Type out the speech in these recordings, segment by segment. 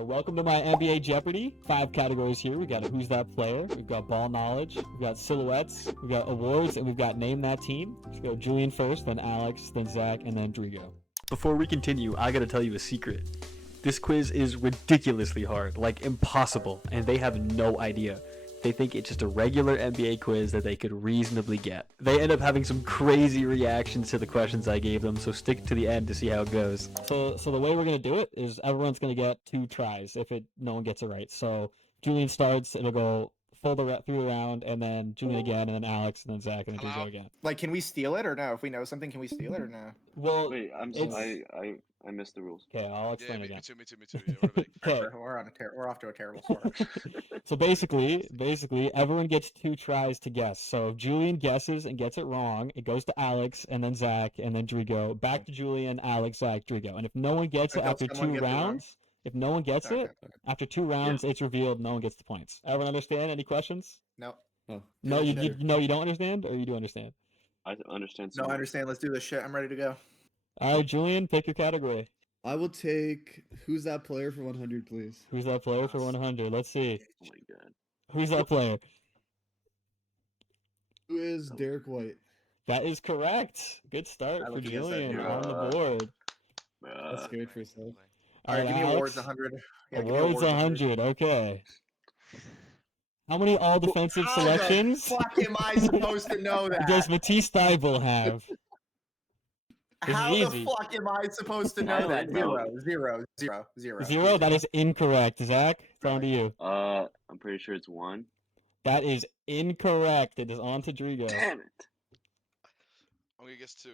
Welcome to my NBA Jeopardy. 5 categories here. We got a Who's That Player, we've got Ball Knowledge, we've got Silhouettes, we've got Awards, and we've got Name That Team. Let's go Julian first, then Alex, then Zach, and then Drigo. Before we continue, I gotta tell you a secret. This quiz is ridiculously hard, like impossible, and they have no idea. They think it's just a regular NBA quiz that they could reasonably get. They end up having some crazy reactions to the questions I gave them, so stick to the end to see how it goes. So the way we're going to do it is everyone's going to get 2 tries if no one gets it right. So Julian starts, it'll go through the round, and then Julian again, and then Alex, and then Zach, and then Drigo again. Like, can we steal it or no? If we know something, can we steal it or no? Well, wait, I missed the rules. Okay, I'll explain again. Me too. Yeah, Okay. We're off to a terrible start. So basically, everyone gets 2 tries to guess. So if Julian guesses and gets it wrong, it goes to Alex, and then Zach, and then Drigo. Back to Julian, Alex, Zach, Drigo. And if no one gets it after 2 rounds, after 2 rounds, it's revealed. No one gets the points. Everyone understand? Any questions? No. No, you don't understand, or you do understand? I understand. No, I understand. Let's do this shit. I'm ready to go. All right, Julian, pick your category. I will take Who's That Player for 100, please. Who's that player for 100? Let's see. Oh my god. Who's that player? Who is Derek White? That is correct. Good start for Julian on the board. That's good for yourself. All right, give me Alex. awards 100. Yeah, give me Awards 100. Okay. How many all-defensive selections How the fuck am I supposed to know that? does Matisse Thybulle have? How is the easy. fuck am I supposed to know that? Zero. 0? That is incorrect. Zach, it's on to you. I'm pretty sure it's 1. That is incorrect. It is on to Drigo. Damn it. I'm gonna guess 2.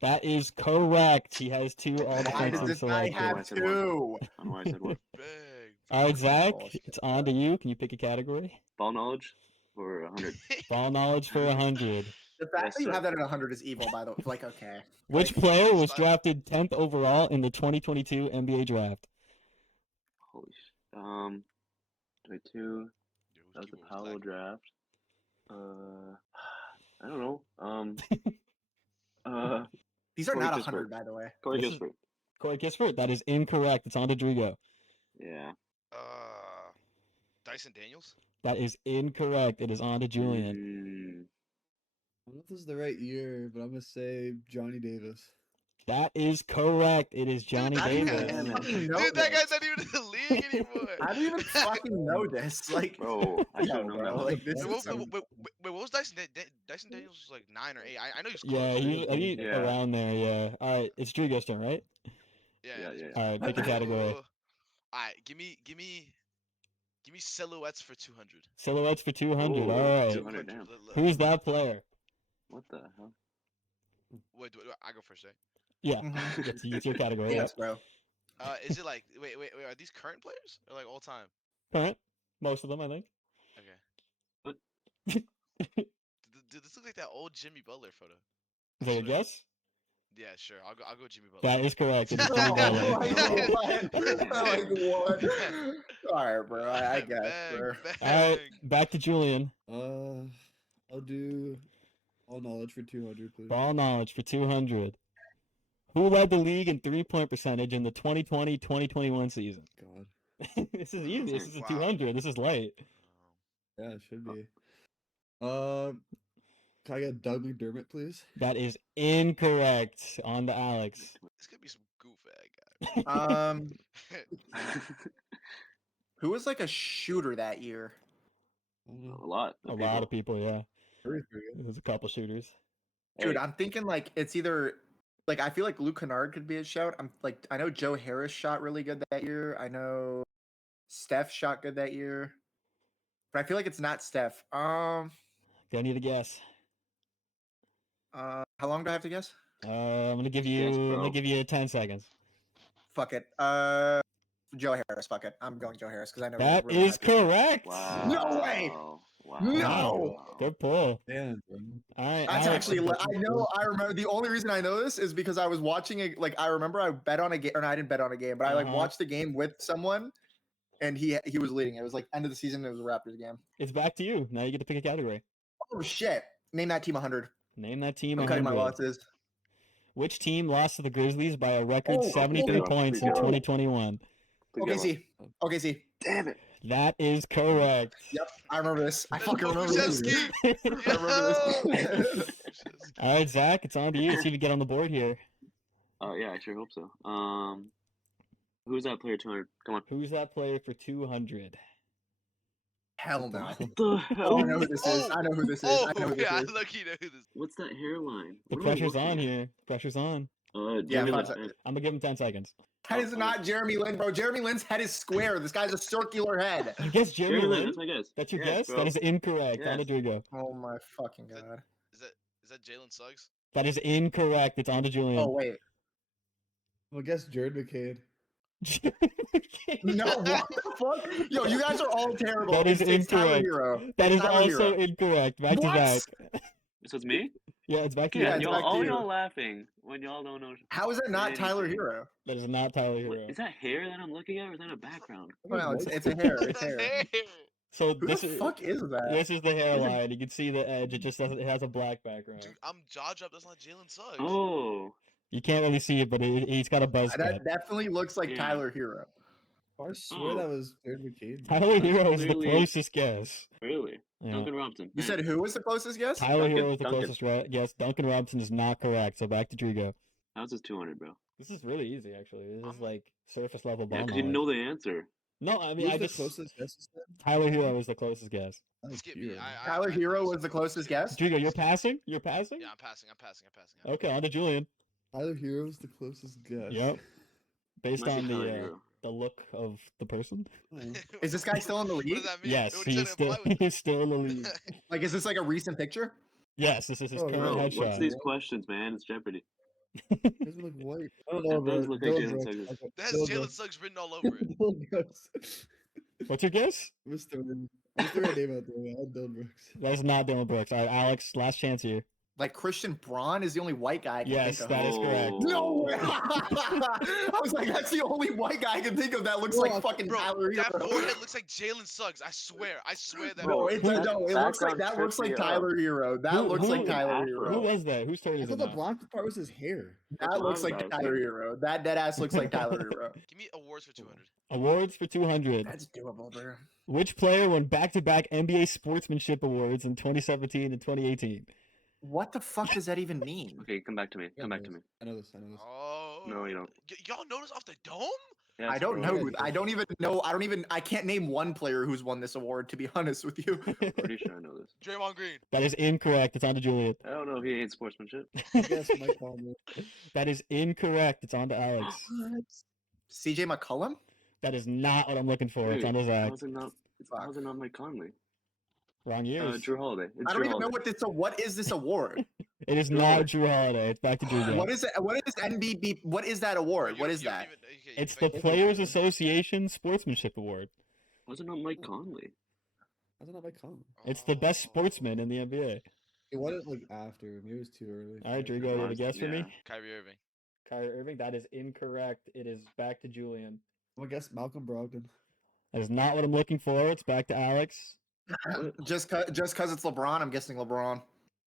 That is correct. He has 2 Why all-defensive does I selections. have 2? I don't know why I said 1. Big. All right, Zach, Bullshit. it's on to you. Can you pick a category? Ball knowledge for 100. Ball knowledge for 100. The fact Yes, that you sir. have that at 100 is evil, by the way. Like, okay. Which player was drafted 10th overall in the 2022 NBA draft? Holy shit. 22. That was the Powell draft. I don't know. These are Corey not Kispert. 100, by the way. Corey This is- Kispert. Corey Kispert. That is incorrect. It's on to Drigo. Yeah. Dyson Daniels. That is incorrect. It is on to Julian. I don't know if this is the right year, but I'm going to say Johnny Davis. That is correct. It is Johnny Dude, Davis. How do you Dude, fucking know that guy's this? not even in the league anymore. How do you even fucking know this? Like, Bro, I should have no, known that. bro. Like, this Wait, is some... what was Dyson? Dyson Daniels was like 9 or 8. I know he's close. Yeah, he's Yeah. around there. Yeah. All right, it's Drigo's turn, right? Yeah. Yeah. All right, pick a category. All right, give me silhouettes for 200. Silhouettes for 200. Ooh, All right. 200 now. Who's that player? What the hell? Wait, I go first, right? Yeah, Mhm. it's your category. Yes, bro. Is it like wait? Are these current players or like all time? Current. Most of them, I think. Okay. Dude, this looks like that old Jimmy Butler photo. Is that your Swear. guess? Yeah, sure. I'll go Jimmy Butler. That is correct. It is Oh, Jimmy Butler. like what? Alright, bro. I guess, Bang, bro. bang. All right, back to Julian. I'll do All Knowledge for 200, please. Ball knowledge for 200. Who led the league in 3-point percentage in the 2020-2021 season? God. This is easy. This is a Wow. 200. This is light. Yeah, it should be. Can I get Doug McDermott, please? That is incorrect. On to Alex. This could be some goof guy. Who was like a shooter that year? I don't know. A lot. A lot of people, yeah. Very good. There's a couple shooters. Dude, I'm thinking like it's either like I feel like Luke Kennard could be a shout. I'm like I know Joe Harris shot really good that year. I know Steph shot good that year. But I feel like it's not Steph. Gonna need a guess. How long do I have to guess? I'm gonna give Yes, you. bro. 10 seconds. Fuck it. Joe Harris. Fuck it. I'm going Joe Harris because I know. he's That really is high. correct. Wow. No way! Wow. No! Good pull. Damn, bro. All right. That's Alex. actually. I know. I remember. The only reason I know this is because I was watching it. Like I remember, I bet on a game, or no, I didn't bet on a game, but I like Uh-huh. watched the game with someone, and he was leading. It was like end of the season. It was a Raptors game. It's back to you. Now you get to pick a category. Oh shit! Name that team 100. Name that team. I'm cutting my 100. losses. Which team lost to the Grizzlies by a record Oh, 73 oh, points in oh. 2021? OKC. OKC. Damn it. That is correct. Yep, I remember this. I Let's fucking go, remember this. Brzezinski. I remember this. Brzezinski. All right, Zach, it's on to you. See if you get on the board here. Yeah, I sure hope so. Who's that player? 200. Come on. Who's that player for 200? Hell no. What the hell? Oh, I know who this is. I know who this is. Oh, I know who this yeah, is. lucky know who this. What's that hairline? The What am I pressure's on looking at? here. Pressure's on. Yeah, Jeremy five Lin. seconds. I'm gonna give him 10 seconds. That is not Jeremy Lin, bro. Jeremy Lin's head is square. This guy's a circular head. You guess Jeremy Jeremy Lin, Lin? that's my guess. That's your Yes, guess? bro. That is incorrect. Yes. On to Drigo. Oh my fucking god. Is that Jalen Suggs? That is incorrect. It's on to Julian. Oh wait. I guess Jared McCain. No, what the fuck? Yo, you guys are all terrible. That is It's Tyler incorrect. Hero. That is Tyler also Hero. incorrect. Back What? to Zach. So it's me? Yeah, it's back to Yeah, Yeah, Zach. it's y'all, back to all you. y'all laughing when y'all don't know. How is that not Tyler anything. Hero? That is not Tyler What, Hero. is that hair that I'm looking at, or is that a background? No, it's a hair. It's hair. So Who this the is fuck is that? this is the hairline. You can see the edge. It just doesn't. It has a black background. Dude, I'm jaw dropped. That's not Jalen Suggs. Oh, You can't really see it, but he's got a buzz cut. That definitely looks like Yeah. Tyler Hero. I swear Oh. that was Jared McCain. Tyler Hero is the Clearly- closest guess. really? Yeah. Duncan Robinson. You said who was the closest guess? Tyler Duncan- Hero is the Duncan. closest guess. Duncan Robinson is not correct. So back to Drigo. How's this 200, bro? This is really easy, actually. This is I'm- like surface level ball Yeah, 'cause you knowledge. know the answer. No, I mean Who's I the just closest guess you said? Tyler Hero is the closest guess. Tyler Skip me. Hero. Tyler Hero was the closest guess. Drigo, you're passing. You're passing. Yeah, I'm passing. Okay, on to Julian. Tyler Hero's the closest guess. Yep. Based Might be on Tyler Hero. the look of the person. Oh. Is this guy still in the What league? does that mean? Yes, What does he's that still imply with he's still in the league. that? Like, is this like a recent picture? Yes, this is his Oh, current Bro, headshot. what's these questions, man? It's Jeopardy. Doesn't look white. I don't know, That does bro. look like Dylan Jalen Brooks. Suggs. Okay, That has Dylan Jalen Brooks. Suggs written all over it. Dylan Brooks. What's your guess? Mr. I'm throwing a name out there, man. Dylan Brooks. That is not Dylan Brooks. All right, Alex, last chance here. Like Christian Braun is the only white guy I can Yes, think that of. is correct. No way! I was like, that's the only white guy I can think of that looks Bro, like fucking Bro, Tyler that Hero. forehead looks like Jalen Suggs. I swear that. No, it, That no, it looks like background that looks tripped like me up. Tyler Hero. That Who- looks who- like Tyler Afro. Who Hero. was that? Whose turn I is thought it the now? blonde part was his hair. That looks what I like was Tyler thinking. Hero. That dead ass looks like Tyler Hero. Give me awards for 200. Awards for 200. That's doable, bro. Which player won back-to-back NBA sportsmanship awards in 2017 and 2018? What the fuck does that even mean? Okay, come back to me. Come back to me. I know this. I know this. Oh. No, you don't. Y'all know this off the dome? Yes, I don't bro. know. I don't even know. I can't name one player who's won this award, to be honest with you. Pretty sure I know this. Draymond Green. That is incorrect. It's on to Julian. I don't know if he ain't sportsmanship. I guess Mike Conley. That is incorrect. It's on to Alex. CJ McCollum? That is not what I'm looking for. It's Wait, on to Zach. how's it not? How's it not Mike Conley? Wrong years. Drew Holiday. It's I don't Drew even know Holiday. what is this award? It is Drew not Holiday. Drew Holiday. It's back to Drew. What is it? What is NBB? What is that award? What is You don't that? even- okay, It's but- the Players Association Sportsmanship Award. Was it not Mike Conley? How's it not Mike Conley? It's the best Oh. sportsman in the NBA. He won it like after. Maybe it was too early. All right, Drigo, you have a guess for me? Yeah. Kyrie Irving. Kyrie Irving. That is incorrect. It is back to Julian. I guess Malcolm Brogdon. That is not what I'm looking for. It's back to Alex. Just cause it's LeBron, I'm guessing LeBron.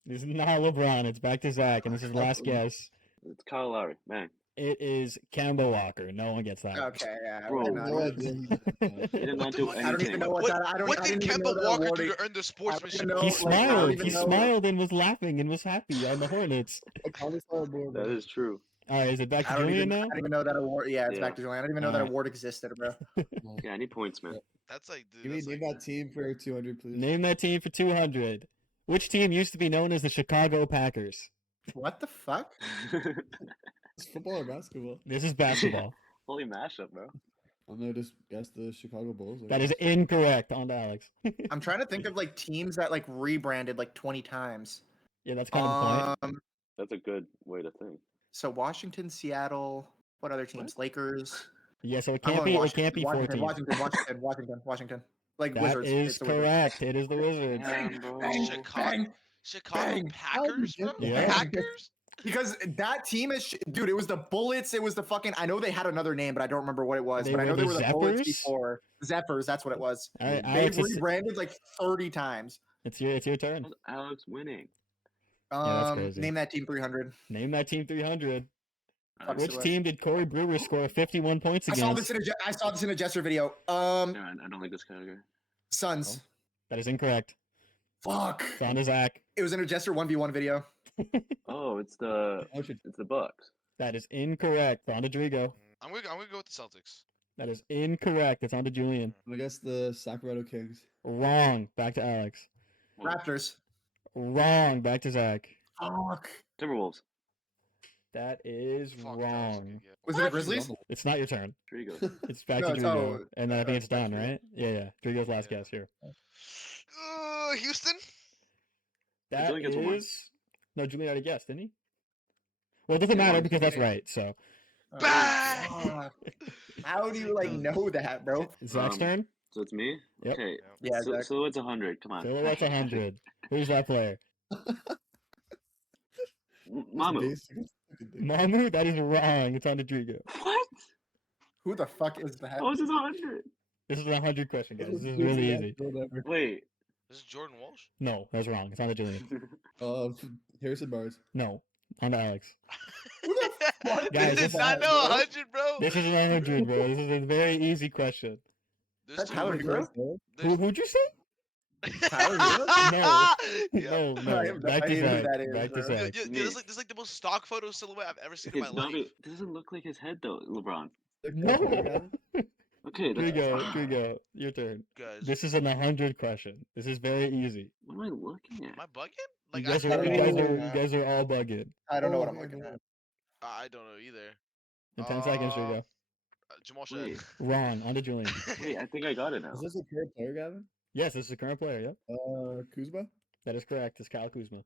This is not LeBron. It's back to Zach, and this is last guess. It's Kyle Lowry. Man. It is Kemba Walker. No one gets that. one. Okay, yeah. Bro, why not? No idea. He did not do What the- anything. I don't even know what that. I don't. What I did didn't even know Kemba that Walker award. do to earn the sportsmanship? know, He like, I don't smiled. even He know. smiled and was laughing and was happy on the Hornets. Mike Conley saw more. That is true. All right, is it back to I don't Julian even. now? I don't even know that award. Yeah, it's Yeah. back to Julian. I don't even know that Alright. award existed, bro. Yeah, I need points, man. That's like, dude. Give me That's name like, that team for 200, please. Name that team for 200. Which team used to be known as the Chicago Packers? What the fuck? It's football or basketball? This is basketball. Holy mashup, bro. I'm gonna just guess the Chicago Bulls. I That is guess. incorrect. On to Alex. I'm trying to think of like teams that like rebranded like 20 times. Yeah, that's kind of the point. That's a good way to think. So Washington, Seattle. What other teams? Lakers. Yeah, so it I'm can't going be. It can't be 4 Washington, teams. Washington. Like That Wizards. is It's the Wizards. correct. It is the Wizards. Damn, bro. Bang, Chicago, bang. Chicago bang. Packers, bro? Yeah. Packers? Because that team is, dude. It was the Bullets. It was the fucking. I know they had another name, but I don't remember what it was. They but I were know they the were the Bullets Zephyrs? before. Zephyrs. That's what it was. All right, They Alex, rebranded like 30 times. it's your turn. How's Alex winning? that's crazy. Name that team 300. Name that team 300. Fuck Which Silhouettes. team did Corey Brewer score 51 points I against? saw this in a Jester video. Yeah, I don't like this category. Suns. That is incorrect. Fuck. It's on to Zach. It was in a Jester 1v1 video. Oh, it's the Bucks. That is incorrect. It's on to Drigo. I'm gonna go with the Celtics. That is incorrect. It's on to Julian. I guess the Sacramento Kings. Wrong. Back to Alex. Raptors. Wrong. Back to Zach. Fuck. Timberwolves. That is Fuck, that was a wrong. good guess. Was it the Grizzlies? It's not your turn. Drigo. It's back No, to it's Drigo. all- And then I think it's it's back done, to Drigo. right? Yeah. Drigo's last guess here. Houston. That Julian gets one more. is... No, Julian already guessed, didn't he? Well, it doesn't matter because that's right, so... Bah! Fuck. How do you like know that, bro? Zach's turn? So it's me? Yep. Okay. Yeah, So, Zach. so it's 100. Come on. Silhouette's 100. Who's that player? Mamu. Mamu? That is wrong. It's on to Drigo. What? Who the fuck is that? How is this 100? This is a 100 question, guys. This is really easy. Wait. This is Jordan Walsh. No, that's wrong. It's on to Julian. Harrison Barnes. No, on to Alex. Who the fuck Guys, I this did is- not know 100, bro. This is 100, bro. This is a very easy question. There's That's two Tyler different- Hero? Who'd you say? Tyler Hero? No. Yeah. No, I no. have no Back to idea who Zach. that is, Back to bro. Zach. This is like the most stock photo silhouette I've ever seen in my It's not life. it doesn't look like his head though, LeBron. No. Okay, that's Drigo, your turn. Guys, This is an 100 question. This is very easy. What am I looking am at? I bugging? You Like guys, I, are, don't you know. guys are all bugging. I don't know what I'm looking at. I don't know either. In 10 seconds, Drigo. Jamal Shea. Wait, Wrong. On to Julian. wait, I think I got it now. Is this a current player, Gavin? Yes, this is a current player, yeah. Kuzma? That is correct. It's Kyle Kuzma.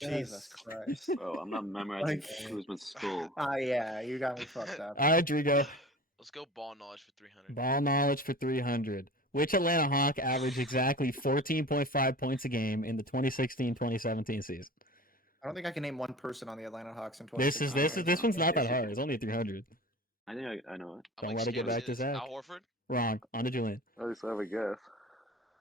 Jesus Christ. Bro, I'm not memorizing Like- Kuzma's skull. Ah, yeah, you got me fucked up. All right, Drigo. Let's go ball knowledge for 300. Ball knowledge for 300. Which Atlanta Hawk averaged exactly 14.5 points a game in the 2016-2017 season? I don't think I can name one person on the Atlanta Hawks in This one's not that hard. It's only 300. I think I know it. Don't let it get scared back to is Zach. Al Horford. Wrong. On to Julian. At least I have a guess.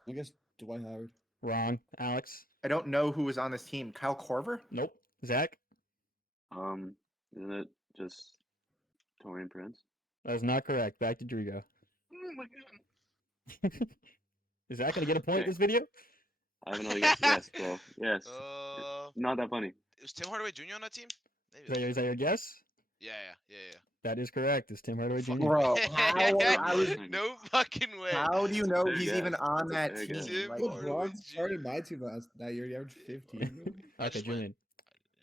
I guess Dwight Howard. Wrong. Alex. I don't know who was on this team. Kyle Korver? Nope. Zach. Isn't it just Torian Prince? That is not correct. Back to Drigo. Oh my god. Is Zach gonna get a point Okay. this video? I have another guess. Yes, bro. Yes. Uh, Not that funny. is Tim Hardaway Jr. on that team? Is that your guess? Yeah. That is correct. It's Tim Hardaway Jr. Bro, how was No fucking way. How do you know Fair he's guess. even on that Fair guess. team? Tim Like, Hardaway LeBron Jr. started my team that year. He averaged 15. I Okay, just went- Julian.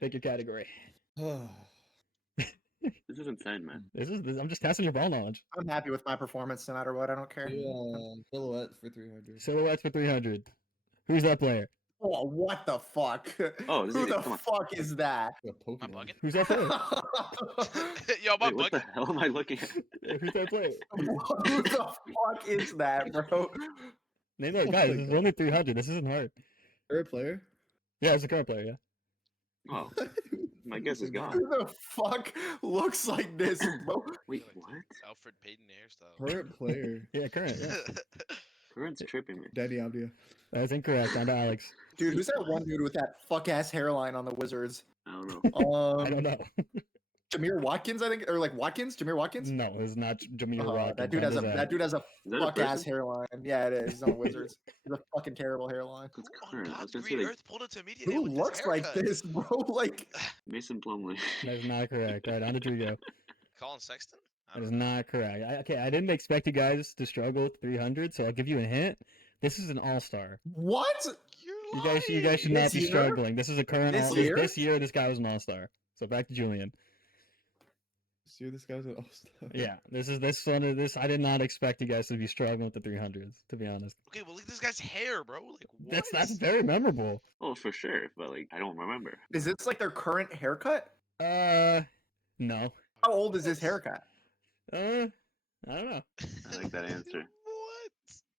Pick your category. This is insane, man. I'm just testing your ball knowledge. I'm happy with my performance no matter what. I don't care. Silhouette for 300. Silhouettes for 300. Who's that player? Oh, what the fuck? Oh, this is Who easy. the Come on. fuck is that? A Am I Pokemon. bugging? Who's that player? Yo, am I Wait, what the bugging? hell am I looking at? Who's that player? Who the fuck is that, bro? Name that guys. This is only 300. This isn't hard. Current player? Yeah, it's a current player. Yeah. Oh, my guess is gone. Who the fuck looks like this, bro? Wait, what? Alfred Payton hairstyle. Current player. Yeah, current. Yeah. Current's tripping me. Danny Avdia. That's incorrect. On to Alex. Dude, who's that one dude with that fuck ass hairline on the Wizards? I don't know. I don't know. Jameer Watkins, I think, or like Watkins, Jameer Watkins. No, it's not Jameer Oh, Watkins. that dude On has to a Zach. that dude has a Is that a fuck ass person? hairline. Yeah, it is. He's on the Wizards. He's a fucking terrible hairline. That's Who on current. I was God's gonna say green like earth pulled into media day Who with looks like haircut? this, bro? Like, Mason Plumlee. That is not correct. All right, on to Drigo. Colin Sexton? I That is don't know. not correct. Okay, I didn't expect you guys to struggle with 300, so I'll give you a hint. This is an all-star. what? You guys should not This be year? struggling. This is a current This all. year? This year, this guy was an all-star. So back to Julian. See, this guy's an all-star. Yeah, this one of this. I did not expect you guys to be struggling with the 300s. To be honest, Okay, well, look at this guy's hair, bro. Like, what? that's very memorable. Oh, for sure, but like I don't remember. Is this like their current haircut? No. How old is this haircut? I don't know. I like that answer.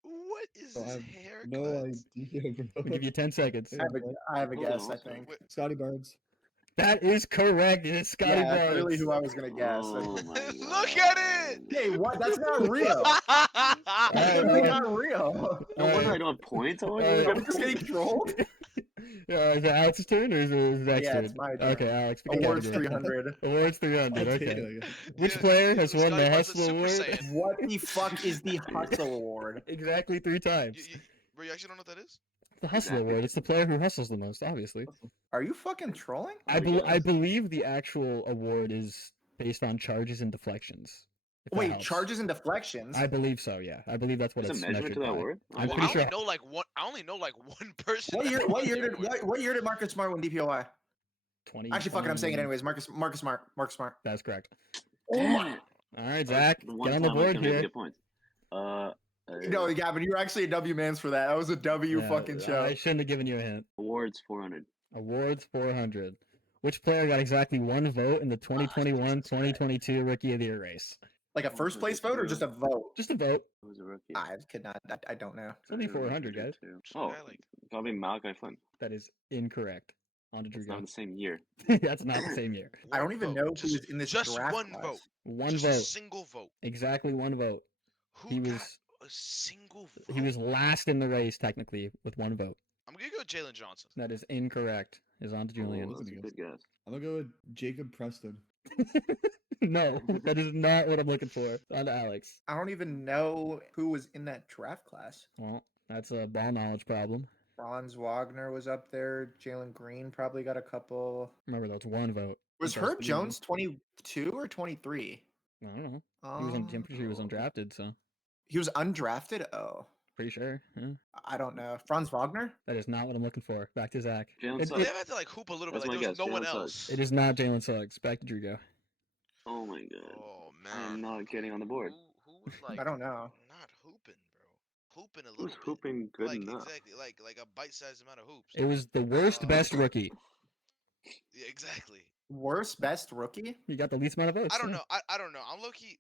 What is Oh, I this have haircut? No idea, bro. I'll give you 10 seconds. I have a Hold on, guess. I also. think. Wait, Scotty Barnes. That is correct. It is Scotty Yeah, that's Barnes. really who I was gonna guess. Oh my Look at it! Hey, what? That's not real. Alright, That's okay. not real. No wonder I don't have points. Oh my Alright. God. I'm just getting trolled. Yeah, is it Alex's turn or is it Zach's Yeah, turn? it's my turn. Okay, Alex. pick a Awards category. 300. Awards 300. I'll take Okay. it, I guess. Which Jalen- player has won Scotty the Barnes, Hustle Super Award? Saiyan. What the fuck is the Hustle Award? Exactly 3 times. Bro, you actually don't know what that is? It's the Hustle Exactly. Award. It's the player who hustles the most, obviously. Are you fucking trolling? I guess. believe the actual award is based on charges and deflections. if that Wait, helps. charges and deflections? I believe so. Yeah, I believe that's what There's it's a measurement to measured that by. word? I'm Well, pretty I sure. only know like one. I only know like one person. What that year? won What the year did award. what year did Marcus Smart win DPOI? 20. Actually, fuck it, I'm saying it anyways. Marcus Smart. Marcus Smart. That's correct. Damn it. All right, That was Zach, the one get on the time I was board gonna be able to here. get points. No, Gavin, you're actually a W man's for that. That was a W Yeah, fucking show. I shouldn't have given you a hint. Awards 400. Awards 400. Which player got exactly one vote in the 2021-2022 Rookie of the Year race? Like a first place vote or just a vote? Just a vote. Who was a rookie? I could not. I don't know. It's only 400, guys. Oh, Guy, like, gotta be Malachi Flynn. That is incorrect. On to It's not Drew. the same year. That's not the same year. I don't one even vote. know who Just- was in this Just draft one class. vote. One Just a vote. single vote. Exactly one vote. Who He got was a single vote? he was last in the race technically with one vote. I'm gonna go Jalen Johnson. That is incorrect. Is on to Julian. Oh, that's a good guess. I'm gonna go with Jacob Preston. No, that is not what I'm looking for. On to Alex. I don't even know who was in that draft class. Well, that's a ball knowledge problem. Franz Wagner was up there. Jalen Green probably got a couple. Remember, that's one vote. Was Okay. Herb Jones 22 or 23? I don't know. He was on. I'm pretty sure he was undrafted, so He was undrafted. Oh, pretty sure. Yeah. I don't know. Franz Wagner. That is not what I'm looking for. Back to Zach. Jalen It- Suggs. They had to like hoop a little bit. That's Like my there was guess, no one Jalen else. Suggs. It is not Jalen Suggs. Back to Drigo. Oh my god. Oh I'm man. not getting on the board. Who was like? I don't know. Not hooping, bro. Hooping a little Who's bit. hooping good like enough? exactly, like a bite-sized amount of hoops. It was the worst best rookie. Yeah, exactly. Worst best rookie. He got the least amount of votes. I don't yeah. know. I don't know. I'm low key.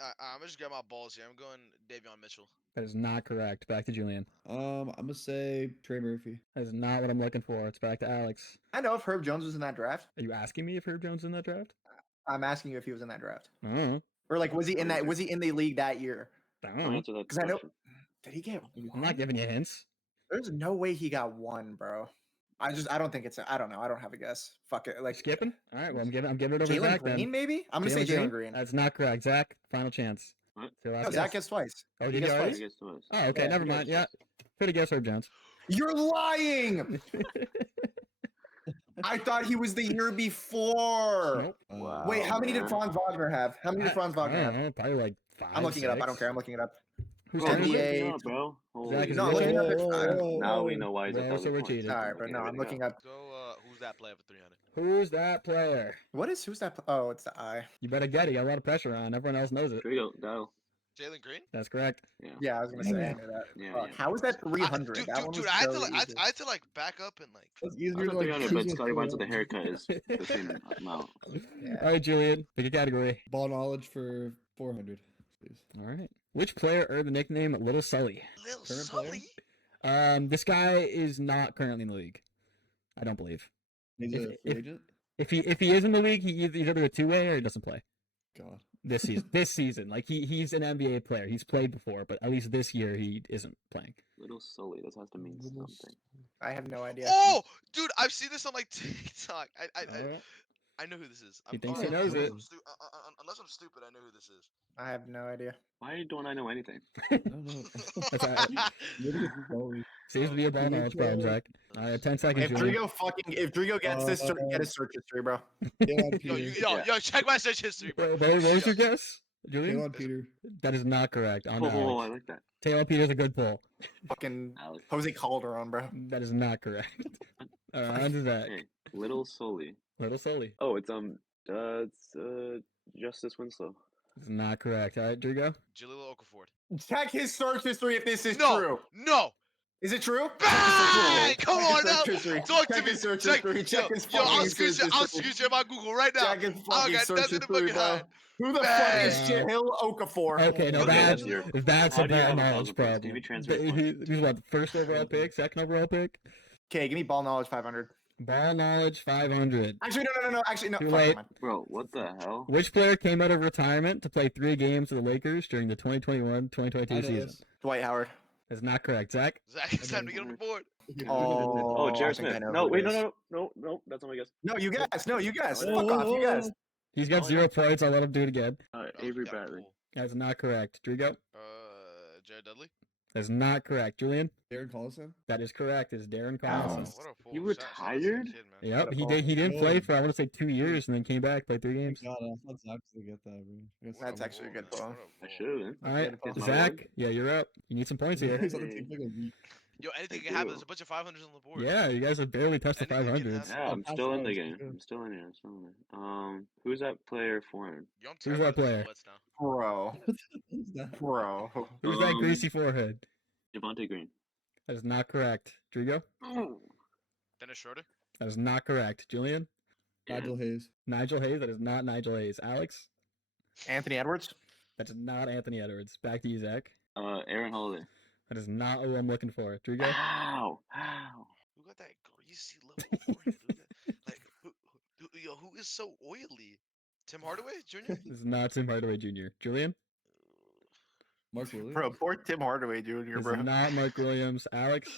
I'm gonna just grab my balls here. I'm going Davion Mitchell. That is not correct. Back to Julian. I'm gonna say Trey Murphy. That is not what I'm looking for. It's back to Alex. I know if Herb Jones was in that draft. Are you asking me if Herb Jones is in that draft? I'm asking you if he was in that draft, I don't know. or like was he in that? Was he in the league that year? I don't Don't know. answer that 'Cause I know- question. Did he get? I'm One? not giving you hints. There's no way he got one, bro. I don't think it's. I don't know. I don't have a guess. Fuck it. Like Skipping? All right. Well, I'm giving it over to Jalen Zach Green, then. maybe. I'm gonna say Jalen Green. That's not correct. Zach, final chance. What? It's your last No, guess. Zach gets twice. Oh, he did you gets already? twice. I guess it was. Oh, okay. Yeah, Never he mind. gets Yeah. Could have guessed Herb Jones. You're lying. I thought he was the year before. Nope. Wow. Wait, how many did man. Franz Wagner have? How many did Franz I Wagner don't have? know. Probably like 5. I'm looking it up. I don't 6. care. I'm looking it up. Who's Bro, turn is look it? NBA it up, bro. Holy Zach is No, shit. looking up. Now we know why he's Bro, at so 1,000 we're points. cheating. All right, but no, I'm looking up. So who's that player for 300? Who's that player? Who's that? Oh, it's the I. You better get it. You got a lot of pressure on. Everyone else knows it. Here we go. Dial. Jalen Green? That's correct. Yeah. Yeah, I was gonna say I knew that. Yeah, Fuck, yeah. how was that 300? Dude, That one was I had to so like, easy. I had to like back up and like. That's I easier thought to like 300, choose but a Scotty Barnes with player. the haircut is the same amount. Yeah. All right, Julian. Pick a category. Ball knowledge for 400, please. All right. Which player earned the nickname Little Sully? Lil Current player? Sully? This guy is not currently in the league. I don't believe. He's If- a free if- agent. If he is in the league, he's either a two-way or he doesn't play God. this season. This season, like he's an NBA player. He's played before, but at least this year he isn't playing. Little Sully. That has to mean Little something. I have no idea. Oh, dude, I've seen this on like TikTok. All right. I know who this is. He thinks he unless knows it. I'm unless I'm stupid, I know who this is. I have no idea. Why don't I know anything? I don't know. That's all right. Maybe it's Sully. Seems to be a ball knowledge problem, Zach. All right, 10 seconds, If Julian. Drigo gets this, get his search history, bro. Taylon Yo, Peter. yo, check my search history, bro. What was your guess, Julian? Taylon Peter. That is not correct. On to Oh, I Alex. like that. Taylor Peters a good pull. Fucking Alex. Jose Calderon, bro. That is not correct. All right, on to Zach. Hey, Little Sully. Little Sully. Oh, it's Justice Winslow. It's not correct. All right, Drigo. Jaleel Okafor. Check his search history if this is No, true. no. Is it true? Bang! Come Check on his now. search history. Talk to Check me. his search Check, history. Check his yo, fucking search I'll history. screen share my Google right now. Check his I fucking got search nothing to history, fucking bro. hide. Who the fuck is Bang. Jaleel Okafor? Okay, no, Okay, that's that's a How do you bad have knowledge 1,000 points? problem. TV transfer He's what, the first overall pick, second overall pick? Okay, give me ball knowledge 500. Ball knowledge 500. Actually, no. Actually, no. Too Fuck, late. never mind. Bro, what the hell? Which player came out of retirement to play 3 games for the Lakers during the 2021-2022 I know season? this. Dwight Howard. That's not correct. Zach? Zach, it's time to get on the board. Oh, Jared I think I Smith. know No, who it wait, is. no. That's not my guess. No, you guys. No, you guys. Oh, Fuck off, you guys. He's got Oh, 0 yeah. points. I'll let him do it again. Avery Got a Bradley. pull. That's not correct. Drigo? Jared Dudley. That's not correct. Julian? Darren Collison. That is correct. It's Darren Ow. Collison. What a pull. He Shout out to the retired? kid, man. Yep, What a he ball. did. He didn't play Yo. for I want to say 2 years, and then came back, played 3 games. God, I thought Zach was gonna get that, bro. I guess That's I'm- actually a good man. ball. What a I pull. should have. All right, Good ball. My Zach. word? Yeah, you're up. You need some points here. He's on the team for like a week. Yo, anything I can happen. do. There's a bunch of 500s on the board. Yeah, you guys have barely touched the Anything can 500s. happen. Yeah, I'm Pass still it in the on, game. good. I'm still in here. I'm still in there. Who's that player foreign? Yo, I'm Who's terrified that of the player? silhouettes now. Bro. What's that? Bro. Who's that greasy forehead? Javante Green. That is not correct. Drigo? Dennis Schroeder. That is not correct. Julian? Nigel Hayes. Nigel Hayes? That is not Nigel Hayes. Alex? Anthony Edwards. That is not Anthony Edwards. Back to you, Zach. Aaron Holiday. That is not who I'm looking for. Drigo? How? Who got that greasy little forehead? Like, who is so oily? Tim Hardaway Jr. This is not Tim Hardaway Jr. Julian? Mark Williams. Bro, poor Tim Hardaway Jr., This bro. is not Mark Williams. Alex?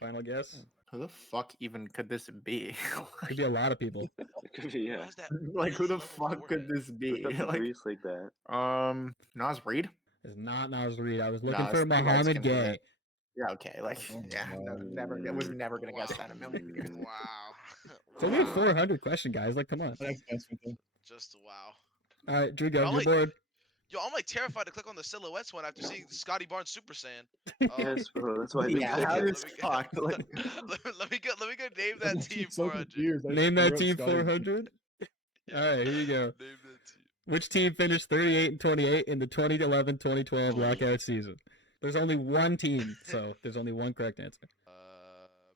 Final guess? Who the fuck even could this be? Could be a lot of people. It could be, Who yeah. has that Like, who the greasy fuck level could forehead? this be? Who's got the Like, grease like that? Nas Reed? It's not Nas Reed. I was looking Nah, for it's too Muhammad light-skinned for Gay. that. Yeah, okay. Like, Oh, yeah, no, wow. never. I was never gonna guess that in a million years. Wow. It's only a Wow. 400 question, guys. Like, come on. My next guess with him. Just wow. All right, Drigo, I'm you're like- bored. Yo, I'm like terrified to click on the silhouettes one after seeing Scotty Barnes Super Saiyan. Yes, bro. That's why I didn't Yeah, click how it. is fuck? Like, let me go name that I'm team so 400. confused. I Name threw that up team Scotty. 400. All right, here you go. Name that team. Which team finished 38 and 28 in the 2011-2012 lockout season? There's only one team, so there's only one correct answer.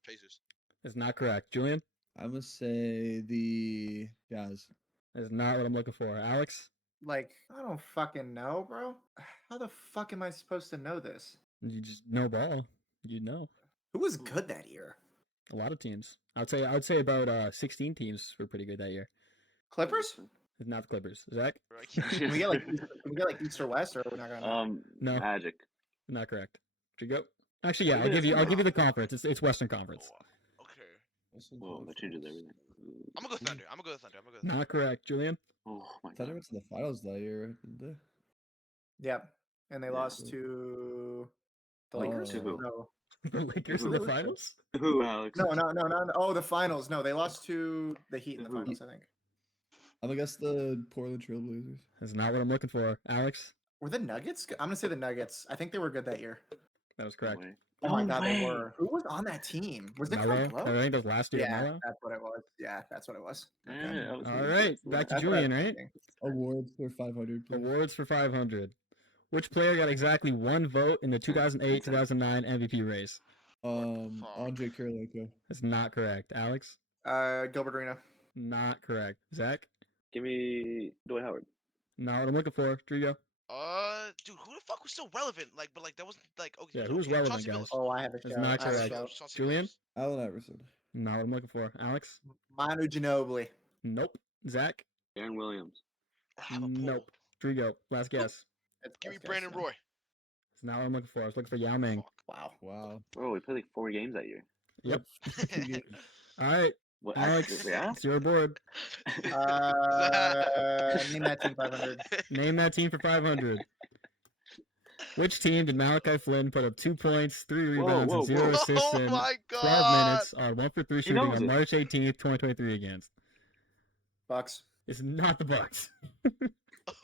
Pacers. It's not correct. Julian? I'm gonna say the Jazz. That is not what I'm looking for. Alex? I don't fucking know, bro. How the fuck am I supposed to know this? You just know ball. You know. Who was good that year? A lot of teams. I would say about 16 teams were pretty good that year. Clippers? It's not the Clippers. Zach? Bro, I can't- Can we get like East or West, or we're not gonna? No. Magic. Not correct. Drigo? Actually, yeah, It I'll give is you not. the conference. It's Western Conference. Oh, okay. Whoa, that changes everything. I'm gonna go Thunder. I'm gonna go Thunder. Not correct. Julian? Oh my Thunder god. went to the finals that year, didn't they? Yep. And they Yeah. lost to the Oh. Lakers. To who? No. The Lakers in the finals? Who, Alex? No. Oh, the finals. No, they lost to the Heat in the Who? finals. I think. I'm gonna guess the Portland Trailblazers. That's not what I'm looking for. Alex? Were the Nuggets? I'm gonna say the Nuggets. I think they were good that year. That was No correct. way. Oh my No god, way. they were. Who was on that team? Was it Melo? Carmelo? I think that was last year. Yeah, Melo? that's what it was. Yeah, that's what it was. Okay. Yeah, that was All me. right, back to That's what I was Julian, right? thinking. Awards for 500. Please. Awards for 500. Which player got exactly one vote in the 2008-2009 MVP race? fuck? Andre Kirilenko. That's not correct. Alex? Gilbert Arena. Not correct. Zach? Give me Dwight Howard. Not what I'm looking for. Drigo? Dude, who the fuck was still relevant? But that wasn't like okay. Yeah, who was okay, relevant, Chauncey guys? Billups. Oh, I have a That's shout. not I have a correct. shout. Chauncey Julian? Billups. Allen Iverson. Not what I'm looking for. Alex? Manu Ginobili. Nope. Zach? Aaron Williams. I have a pull. Nope. Drigo, last guess. That's Give me best guess, Brandon yeah. Roy. It's not what I'm looking for. I was looking for Yao Ming. Wow. Wow. Oh, we played like 4 games that year. Yep. Good game. All right, What? Alex, Actually, yeah. it's your board. Name that team 500. Name that team for 500. Which team did Malachi Flynn put up 2 points, 3 Whoa, rebounds, whoa, and 0 whoa. assists Oh in my 12 god! minutes on 1 for 3 He shooting knows on it. March 18th, 2023 against? Bucks. It's not the Bucks.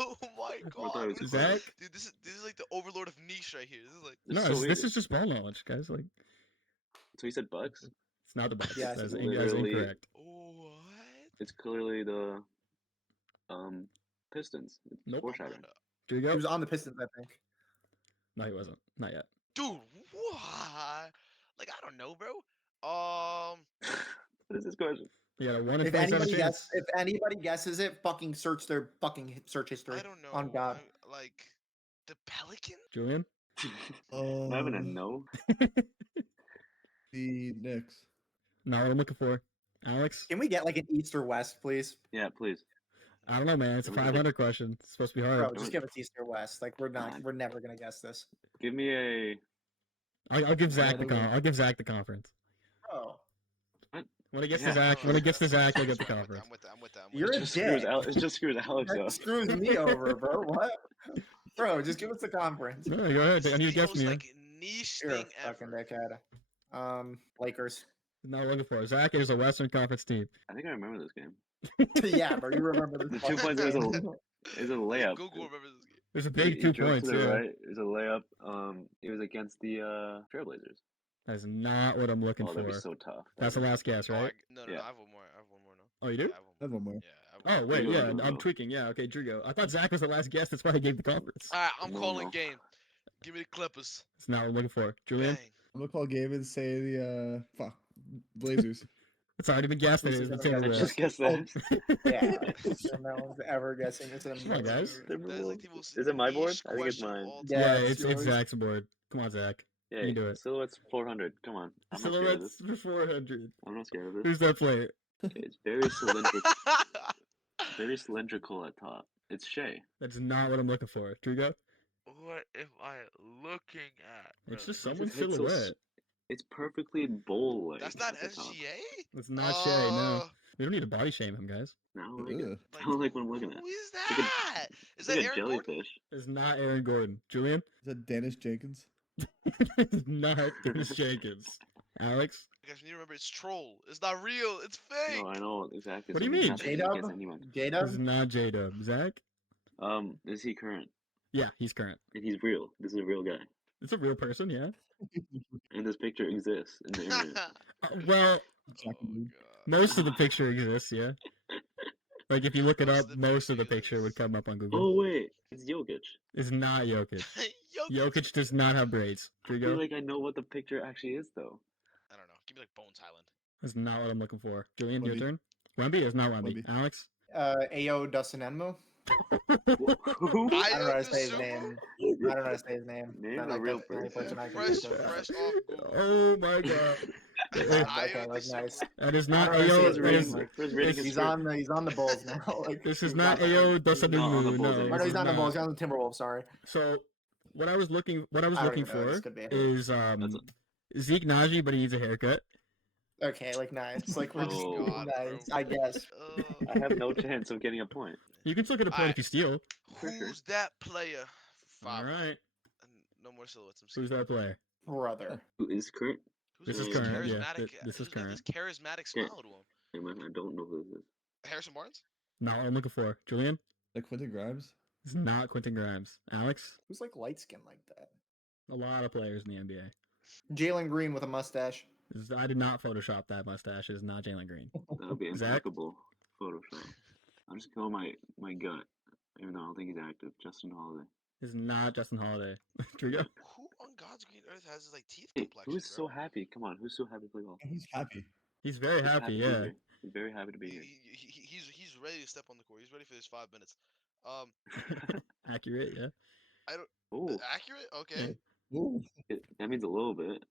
Oh my thought it god! was This is Zach? like- Dude, this is like the overlord of niche right here. This is like No, So this easy. is just ball knowledge, guys. Like, So he said Bucks. it's not the Bucks. Yeah, That's, it's that's literally- incorrect. what? It's clearly the Pistons. It's Nope. foreshadowing. Do you He go? was on the Pistons, I think. No, he wasn't. Not yet. Dude, what? Like I don't know, bro. What is this question? You got a 1 in If 27 anybody chance. if anybody guesses it, fucking search their fucking search history. I don't know. On God. Like the Pelicans? Julian? Am I even a no? The Knicks. Not what I'm looking for. Alex? Can we get like an East or West, please? Yeah, please. I don't know, man. It's a It was like- 500 question. It's supposed to be hard. Bro, just give us East or West. Like we're never gonna guess this. Give me a. I'll give Zach the don't know. I'll give Zach the conference. When it gets Yeah. to Zach, when it gets to That's Zach, right, you'll get the that's right, conference. I'm with that. I'm with that. I'm with You're that. a It just screws dick. Alex. It just screws Alex That up. screws me over, bro. What? Bro, just give us the conference. No, go ahead. This I is need to the guess most from you. like niche You're a thing fucking ever. dickhead. Lakers. Not looking for it. Zach is a Western Conference team. I think I remember this game. Yeah, bro, you remember this. The 2 points is a fucking game. is a I think layup. Google remembers this game. There's a He, big he 2 drove points. to the Yeah, right. It was a layup. It was against the Trailblazers. that's not what I'm looking Oh, that'd be for. so tough. That's the last guess, Oh, right? no, Yeah. I have one more. I have one more now. Oh, you do? Yeah, I have one more. I have one more. Yeah, I have Oh, one wait, Drigo, yeah, Drigo. I'm tweaking. Yeah, okay, Drigo. I thought Zach was the last guess. That's why I gave the conference. All right, I'm No, calling no. game. Give me the Clippers. It's not what I'm looking for. Julian, Bang. I'm gonna call game and say the Blazers. it's already been guessed. This It's is the gonna I get Timberwolves. just guessed that. Yeah, no one's ever guessing this in a Come on, million guys. years. That is like the most Is it my board? niche I think it's question of mine. all Yeah, Yeah, time. it's yours. Zach's board. Come on, Zach. Yeah, You can do it. Silhouette's 400. Come on. I'm not scared of this. Silhouettes for 400. I'm not scared of this. Who's that player? It's very cylindrical. Very cylindrical at top. It's Shea. That's not what I'm looking for. Drigo? What am I looking at? It's bro? just someone's It's so silhouette. It's perfectly bowl-like. That's not at the top. SGA? It's not Shay, no. We don't need to body shame him, guys. No, I like it. Ugh. I don't like what I'm looking at. Who is like a- that? Is It's like that a Aaron Gordon? jellyfish. It's not Aaron Gordon. Julian? Is that Dennis Jenkins? It's not Dennis Jenkins. Alex? You guys need to remember it's troll. It's not real. It's fake. No, I know exactly. What do so you mean? nothing J-Dub? against anyone. It's not J-Dub. Zach? Is he current? Yeah, he's current. And he's real. This is a real guy. It's a real person, yeah. And this picture exists in the internet. Well, Jack Oh, Moon. God. most of the picture exists, yeah. Like, if you look it Most up, of the most of the picture picture would exists. come up on Google. Oh wait, it's Jokic. It's not Jokic. Jokic. Jokic does not have braids. I feel Drigo? like I know what the picture actually is though. I don't know. Give me like Bones Highland. That's not what I'm looking for. Julian, your Wemby. turn? Wemby is not Wemby. Wemby. Alex? Ao Dustin Enmo. Who? I don't know how to Ayo say his DeSumo? name. I don't know how to say his name. Name Not a like real that's the only person. person I can Fresh, think of. fresh off Google. Oh my god. Okay, Ayo like DeSumo. nice. That is I not don't know Ao. his That rating, is, like, First rating this- is He's on the Bulls now. Like, this is he's not on the- Ao not on the Dosanmu. Bulls No, anymore. Or this no, he's is not on the not. Bulls. He's on the Timberwolves. Sorry. So, what I was looking I don't for even know, this could be a hit. is That's Zeke Naji, but he needs a haircut. Okay, like nice. Like we're just Oh, God, nice. bro. I guess. I have no chance of getting a point. You can still get a point Alright. if you steal. For sure. Who's that player? All right. No more silhouettes. I'm Who's skipping. that player? Brother. Who is current? Who's This got is this current, yeah, charismatic- this is who's got this charismatic Okay. smile to him? Hey, man, I don't know who this is. Harrison Barnes? Not what I'm looking for. Julian? Like Quentin Grimes? It's not Quentin Grimes. Alex? Who's like light skin like that? A lot of players in the NBA. Jalen Green with a mustache. I did not Photoshop that mustache. It is not Jalen Green. That would be Zach? impeccable Photoshop. I'll just go my gut, even though I don't think he's active. Justin Holiday. It's not Justin Holiday. Drigo? Who on God's green earth has his like teeth Hey, complexion? who's so bro? happy? Come on, who's so happy to play golf? He's happy. He's very He's happy, to be yeah. here. He's very happy to be here. He's ready to step on the court. He's ready for his 5 minutes. Accurate, yeah. Oh, Accurate? Okay. Ooh. that means a little bit.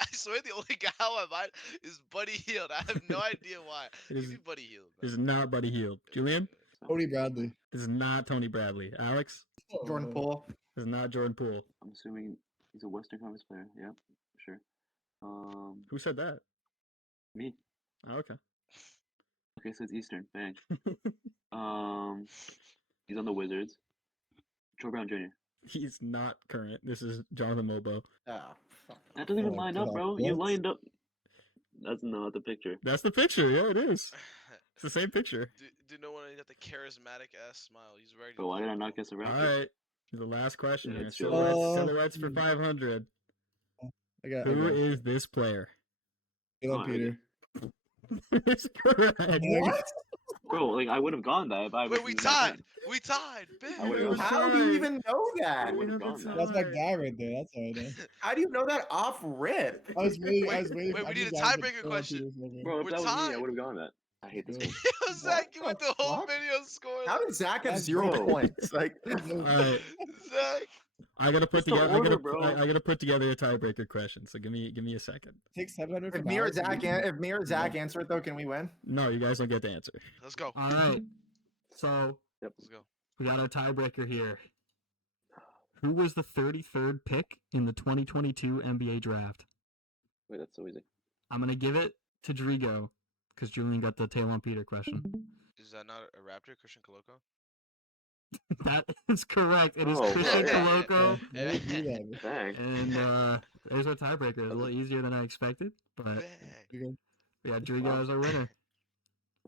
I swear the only guy on my mind is Buddy Hield. I have no idea why. It Give is- me Buddy Hield. This is not Buddy Hield. Julian? Tony Bradley. This is not Tony Bradley. Alex? Jordan Poole. This is not Jordan Poole. I'm assuming he's a Western Conference player. Yeah, sure. Who said that? Me. Oh, okay. Okay, so it's Eastern. Bang. He's on the Wizards. Troy Brown Jr. He's not current. This is Jonathan Mobo. Oh, fuck. That doesn't even Oh, line up, God. bro. You What? lined up. That's not the picture. That's the picture. Yeah, it is. It's the same picture. Do no one got the charismatic ass smile? He's ready. But why did I not guess a All rapper? right. The last question Yeah, here. it's Silhouettes for 500. I got Who is this player? Get on Oh, I Peter. It's correct. What? Bro, like I would have gone that if I Wait, was we not tied. in. We tied. Big. I would've gone- How do you even know that? I would've gone that. That's my guy right there. That's all I know. How do you know that off rip? I was waiting. Wait, I was waiting. wait, I we knew need a guys would tiebreaker throw on question. Peter's number. Bro, if We're that was me, I tied. would have gone that. I hate this game. Yo, Zach, you went the the whole fuck? video score. How did Zach have That's 0 bro. points? Like, All right. Zach. I gotta put It's the together. order, bro. I gotta put together a tiebreaker question. So give me a second. Take 700 if from me or Alex and Zach, we can- if me or Zach answer it though, can we win? No, you guys don't get the answer. Let's go. All right. So Let's go. we got our tiebreaker here. Who was the 33rd pick in the 2022 NBA draft? Wait, that's so easy. I'm gonna give it to Drigo, because Julian got the tail on Peter question. Is that not a Raptor, Christian Coloco? That is correct. It is Oh, Christian yeah. Coloco. I would do that. Dang. And there's our tiebreaker. It's a little easier than I expected, but Bang. Okay. yeah, Drigo Wow. is our winner.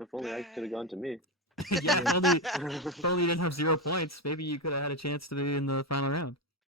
If only I could have gone to me. Yeah, if only you didn't have 0 points, maybe you could have had a chance to be in the final round.